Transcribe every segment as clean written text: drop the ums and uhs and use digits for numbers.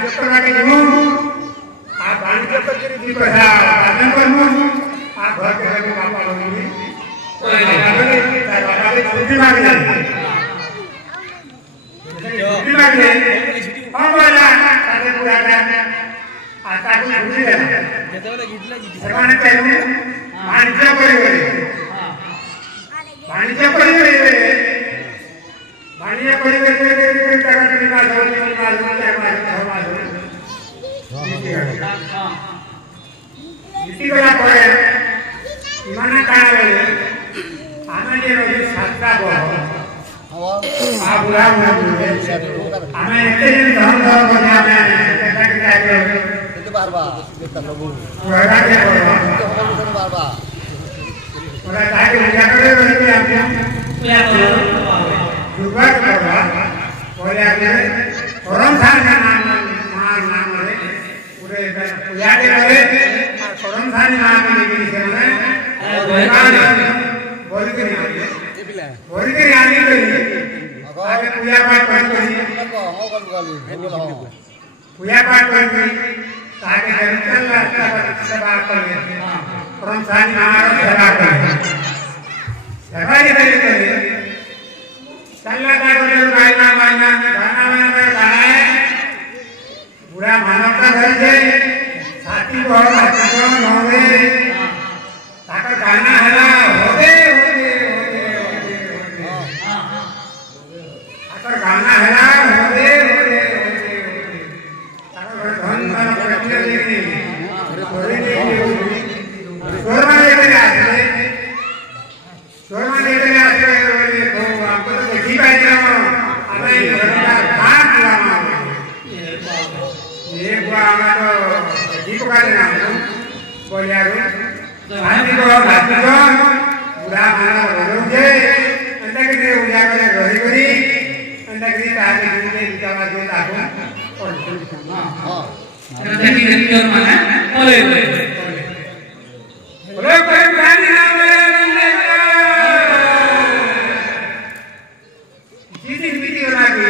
वाणिज्य करवाके जेमु आ वाणिज्य करके दी पैसा आदान करमु आ घर के लगे बापा बोली बाबा के छुट्टी मांगे छुट्टी मांगे हम बोला ताके पूरा आता को छुट्टी दे जेतेबेले गिटला जिति समान कहू वाणिज्य करिवे वाणिज्य करिवे वाणिज्य करिवे टाका निकाल नीति गला पड़े इमाने काना बेले आमे जे रोजी सातटा बो आ बुरा आमे एते दिन धन धन बने आमे एटा के आके एते बारबा देता लोगो ओरा के बारबा ओरा ताके पूजा करे रही आमे पूजा करो दुर्गा करवा बोले आके परम धान का नाम रे पूरे पूजा के करे परम धान नाम के लिए बोल के आने आगे पूजा पाठ करी पूजा पाठ करी ताकि जंतल रास्ता पर सेवा करें परम धान नाम सेवा करें सेवा ही करें चलना का बोले गाना गाना है बुरा मानव का घर से साथी को नौवे ताका गाना है होते ताका गाना है होते ताका धन धन प्रश्न नहीं शोरमा लेकर आते तो आपको तो देखी पाएगा हमें काम किया ये बुआ हमारा जीप का नाम बोले यार आने को बात को बुरा माना बोलोगे अंदर के उजा करे गरी अंदर के ताके के विचार दे ताको हां अंदर की गरी और माना बोले कोई प्राणी नाम जीती बीती बना के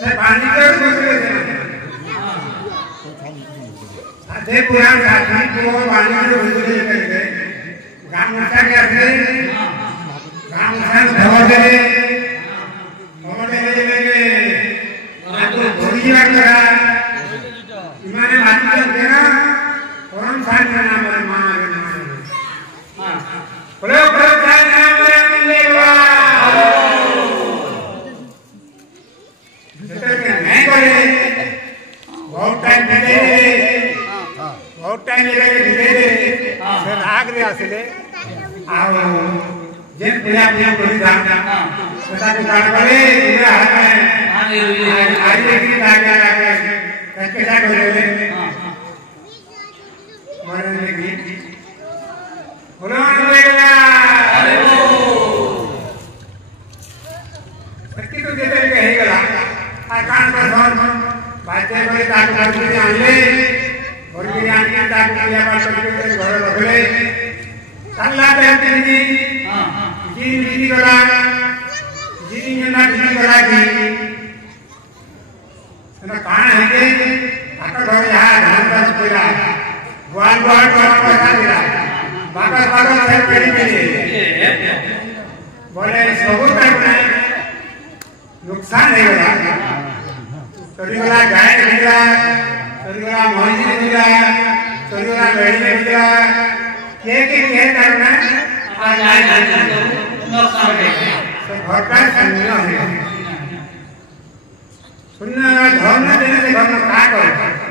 सब पानी के दूसरे आधे पुराण साथी को पानी के दूसरे करके गांव उठा के आते गांव उठा खबर दे लेके आपको भोगी बात करा इमाने बात करते ना परम साथ का नाम है मामा के नाम हां बोलो परम साथ नाम है मिलेगा नहीं करे बहुत टाइम दे बहुत टाइम दे से राग रे आसले आओ जे पूजा करी जाना सदा को गाड़ करे पूरा हाथ में हां ये की लागे कैसा करे मरने की बोलो लेगा अरे वो सच्ची तो देते कहेगा आकान पर धन बाजे करे ताक करके आले और के आने ताक पूजा पाठ करके घर रखले सल्ला देते जी हां जी जी करा जी ना जी करा की ना कान है के आका घर यहां धान का पूरा ग्वाल का दिला बाका से पेड़ी के बोले सब टाइम नुकसान नहीं होगा चोरी वाला गाय मिला चोरी वाला मोहजी मिला चोरी वाला मेढ़ी मिला के करना आ जाए नुकसान तो घर का सुनना है सुनना धर्म देने से घर में का कर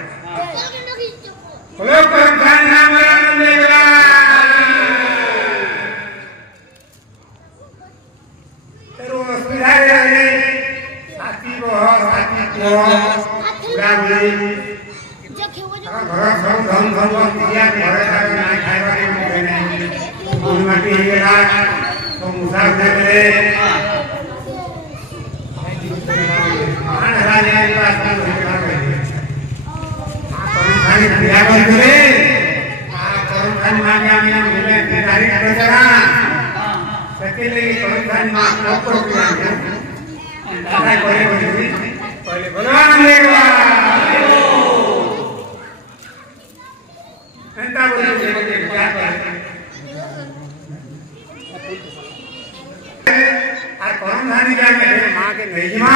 बोलो परम नाम लेगा तेरो सुविधा रे साथी को पूरा मिली घर सब धन दिया घर ना खाइबा के नहीं माटी गेला तो मुसाफ देले मान राजे पास में होगा परम दिया करे परम मांगे हम मिले के गाड़ी कर जरा सकेले परम मां को किया अंदर करे पहले बोलवा लेगा के नहीं जिमा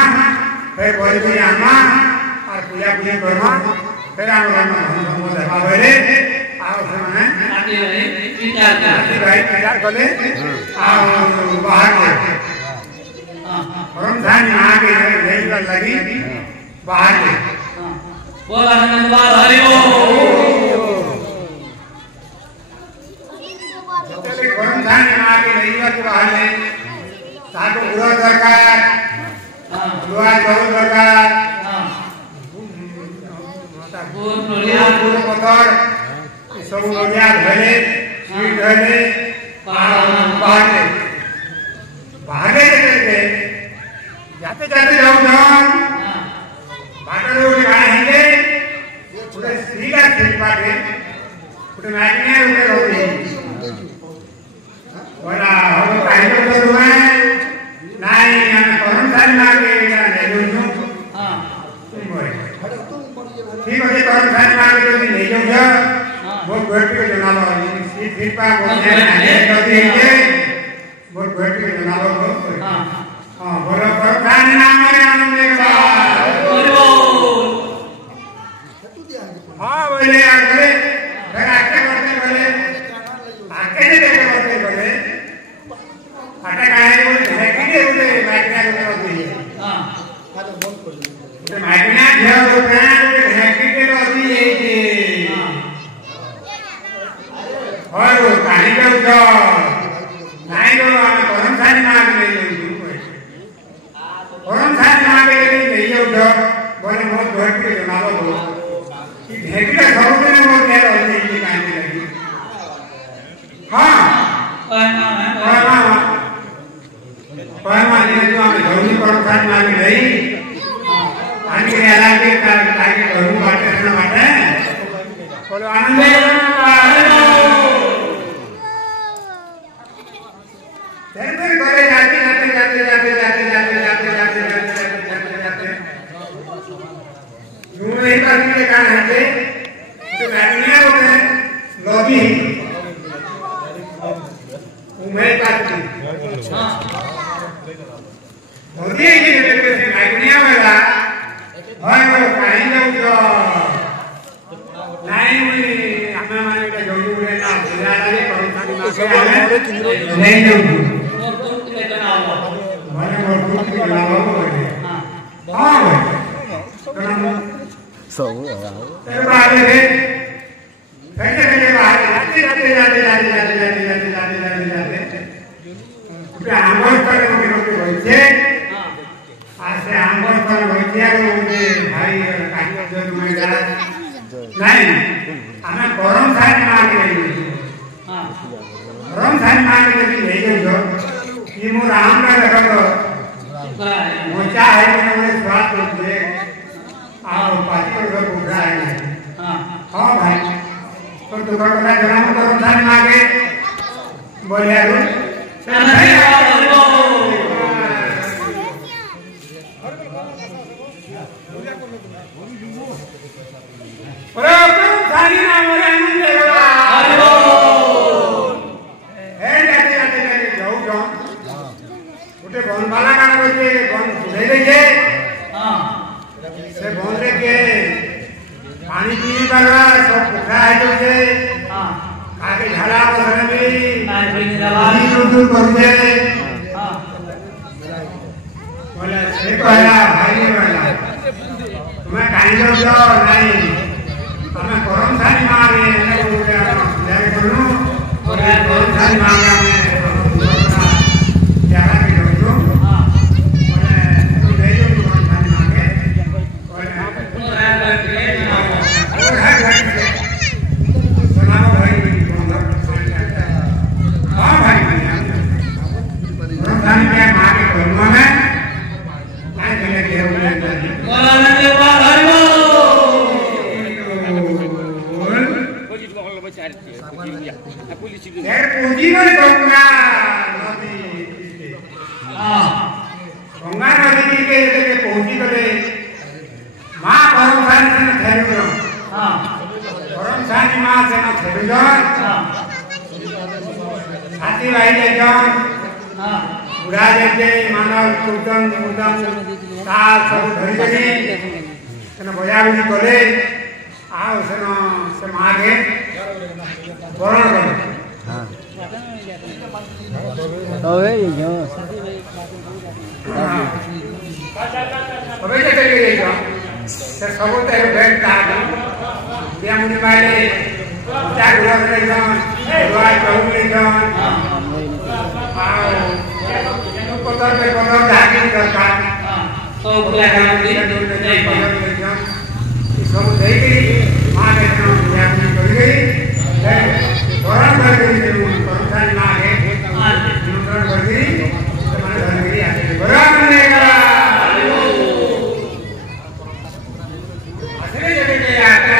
फिर बोले कि आमा और पूजा पूजा करमा फिर हम हम धर्मा बोले आओ से माने भाई विचार करे आओ बाहर के परम धान आगे नहीं लगी बाहर के बोला हनुमान हरि बोल चले परम धान आगे नहीं लगी बाहर में ताको बुरा दरकार बुरा जरूर दरकार बुरा पत्थर सब लोडिया धरे सीट धरे बाहर चलते जाते जाते जाओ जाओ बाटर लोग आए हैं पूरे सीधा सीट पाते पूरे मैगने ऊपर होते वाला हम काहे तो कर रहे हैं नहीं हमें कर्मचारी मांगे या नहीं जो हां ठीक है कर्मचारी मांगे तो नहीं जो वो बैठ के जना लो सीट पर बोलते हैं कहते हैं वो बैठ के जना लो हां बोलो कर्मचारी नाम है आनंद का बोलो हां बोले अगले फिर आके करते बोले आके नहीं देते बोले आता काय बोले है कि बोले मैगना को होती है हां तो बोल बोले मैगना जो होता है है कि होती है कि हां और कहीं जो नहीं तो हम कर्मचारी मांग नहीं कर्मचारी मांग नहीं जो बोले बहुत घर के जनाबो बोलो कि ढेकड़ा सब में वो कह रहे हैं कि कहीं लगी हां परमाने जो हमें धौनी कर्मचारी मांग नहीं आने के अलावा ताकि घरों बात करना बाटे बोलो आनंद फिर करे जाते यूं एक आदमी ने कहा है कि मैगनिया होते लॉबी उम्र का हां होती है कि जैसे मैगनिया वाला और वो कहीं जो नहीं हुई हमें माने का जो बोले ना बिना लगे कर्मचारी मांगे नहीं जो मैंने वो दूध की बनावा बोले हां सब तेरे बारे में कैसे बाहर जाते उसे आंगोल पर होइछे आसे आंगोल पर होइछे उनके भाई काटी जो मेरा नहीं हमें गरम साइड मार के हां गरम साइड मार के नहीं जो ये मो राम का देखो मोचा है मैंने स्वाद करते आओ पार्टी को पूरा है हां भाई तो तुम्हारा बड़ा जन्म गरम साइड मार के बोले यार पानी पी कर सब भूखा है जो से आगे झाला बसने में पानी दूर कर दे बोले से कहला भाई वाला तुम्हें कहीं जाओ नहीं हमें गरम थाली मारे वो जाके करूं और गरम थाली मांगा मैं जगह के जो बोले तू ले जो गरम थाली मांगे गंगा नदी के पहुंची गए माँ परमसानी से ठहरो परमसानी माँ से ठहरो हाथी भाई ले जाओ बुढ़ा जैसे मानव कीर्तन मुदम ताल सब धरी धरी सेन बजा बुझी कले आओ सेन से मागे वरण कले तबे यो तबे के चले गए से सब ते भेट ता दिया मुनि माले ता गुरु ने जन दुआ प्रभु ने जन आओ कोतर पे कोतर धागी दरकार तो बोला हम भी नहीं सब दे गई मां के नाम दिया मुनि कर गई वरण कर गई कर्मचारी मागे निमंत्रण कर गई तुम्हारे घर गई आके वरण लेगा असली जगह के आते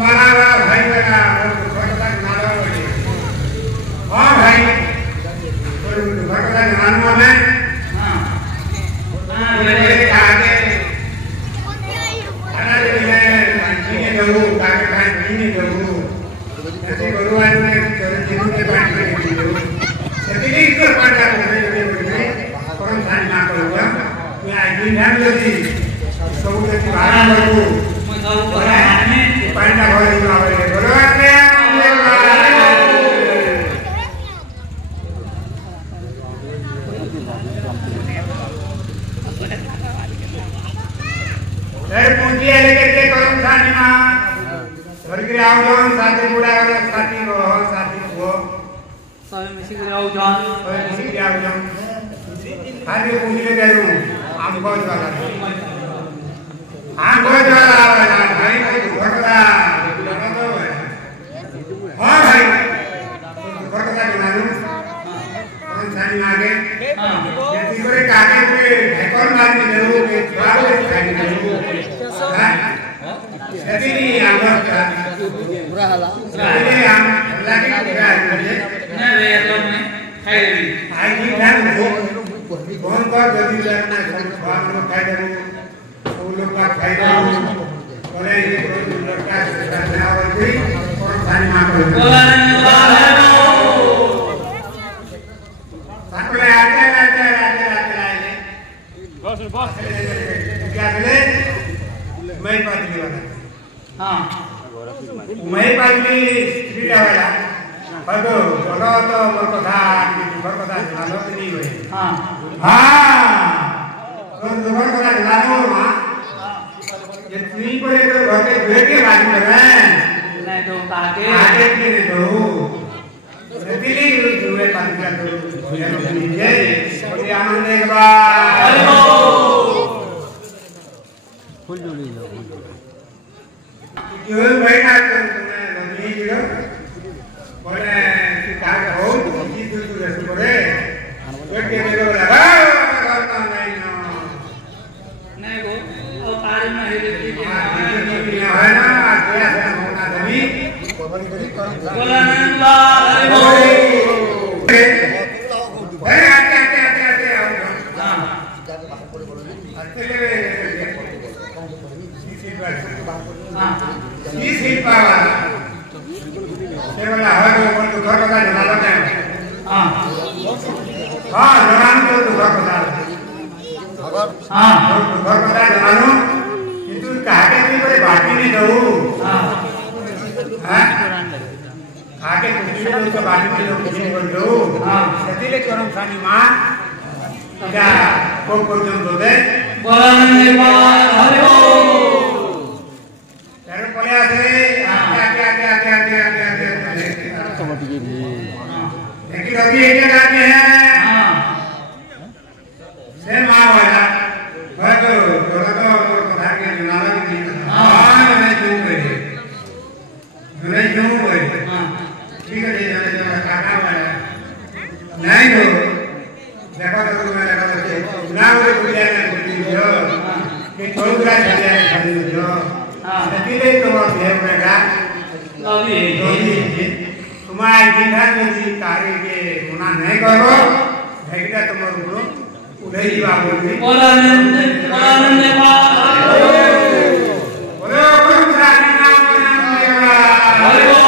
बनवाला भाई बेटा भगता नालो बोले हां भाई तो भगता नानो में हां मेरे आगे ana de ini dulu kami kan ini dulu jadi baruan ne jadi ne pakai dulu jadi itu pada ini orang sana kalau ya ini dan jadi semua itu barang baru pada hari ini baruan ne dari pujian leker ke korang sani ma, berkira aujon sati budak orang sati roh sati buo, सब मिसी के आओ जान mesti dia aujon, hari pujian lekeru, amko jualan, hari itu berkata, oh hari, berkata dengan korang sani lagi, jadi mereka akan ekor mandi dulu, baru sani dulu. Jadi ini yang berkat. Jadi yang lagi berkat. ना वे तो मैं खाई ली आई dan कौन कौन jadi करना हम लोग खाई दे वो लोग का खाई दे और ये berkat करना और भी और सारी मां को sampai ada bos क्या बोले मैं पाटली वाला हां मैं पाटली स्ट्रीट वाला हदो चलो तो मोर कथा जानो नहीं होय हां तो मोर कथा जानो मां ये तीन पर तो घर के बेटे बात कर रहे हैं नहीं तो आगे की नहीं तो रतिली जुए पाटली तो जय बड़ी आनंद एक बार फुल जोड़ी लो जो भाई ना तुम्हें नदी गिरो बोले कि क्या हो जी तू जैसे बोले एक के मेरे बोला नहीं ना नहीं वो और तारे में हेले की है ना क्या है होना दमी बोला नंदा भाई आते हां इस हिट पावा सेवला हर को तो घर का जना लगा हां हां जनान को तो घर का हां घर का जनानो किंतु काहे की बड़े बाटी नहीं दो हां आगे कुछ तो बाटी में लोग किसी को दो हां सतीले करम सानी मां क्या को जम दो दे बोला नंदा हरि ओम तेरे पले आते क्या समझ गई लेकिन अभी एक आते हैं हां से मां वाला मैं तो थोड़ा तो कथा के जनाला की हां मैं क्यों गए हां ठीक है जरा काटा वाला नहीं तो देखो तो मैं देखो तो ना वो पूजा नहीं जो कि छोड़ दिया खाली जो हां सतीले तो देव बेटा लवी तुम्हारे जिंदा यदि कार्य के गुना नहीं करो भेगटा तुम्हारे ऊपर उधर ही बात होगी बोला नंदा बोलो कौन सा नाम लेगा